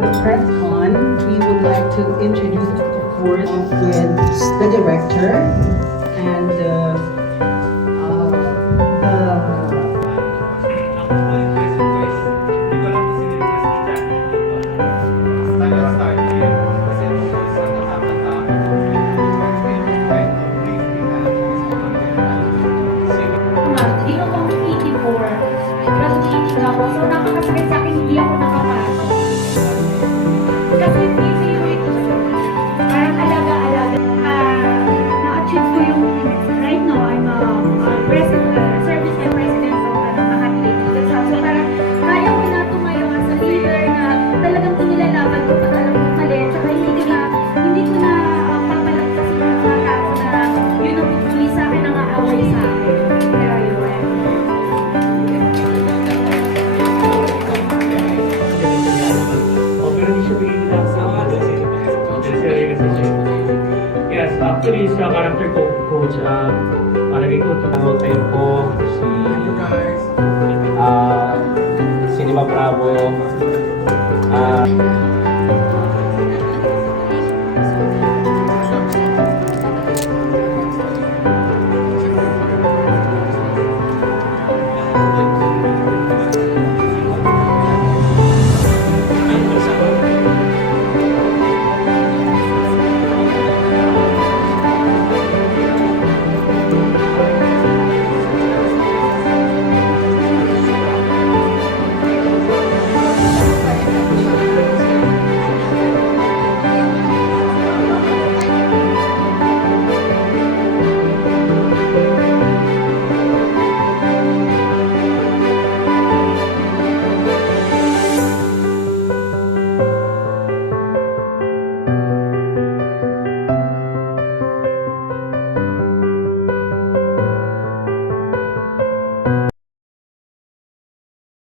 the press con, we would like to introduce, of course, with the director and Hindi ko pang 84. Graduating ako. So, napakasakit sa akin, hindi ako nakapasok. Kasi busy yung ito. Parang alaga-alaga. Na-achieve ko yung, right now, I'm a service and president of Makati Ladies House. So, parang kaya ko na tumayo as a leader na talagang pinilalaban ko na alam kong mali. Tsaka hindi ko na papalagpasin yung mga tao na yun ang pupuli sa akin, ang aaway sa akin. Kaya yun. Yes, actually sa character coach, palagay ko tinawag tayo po si Cinema Bravo,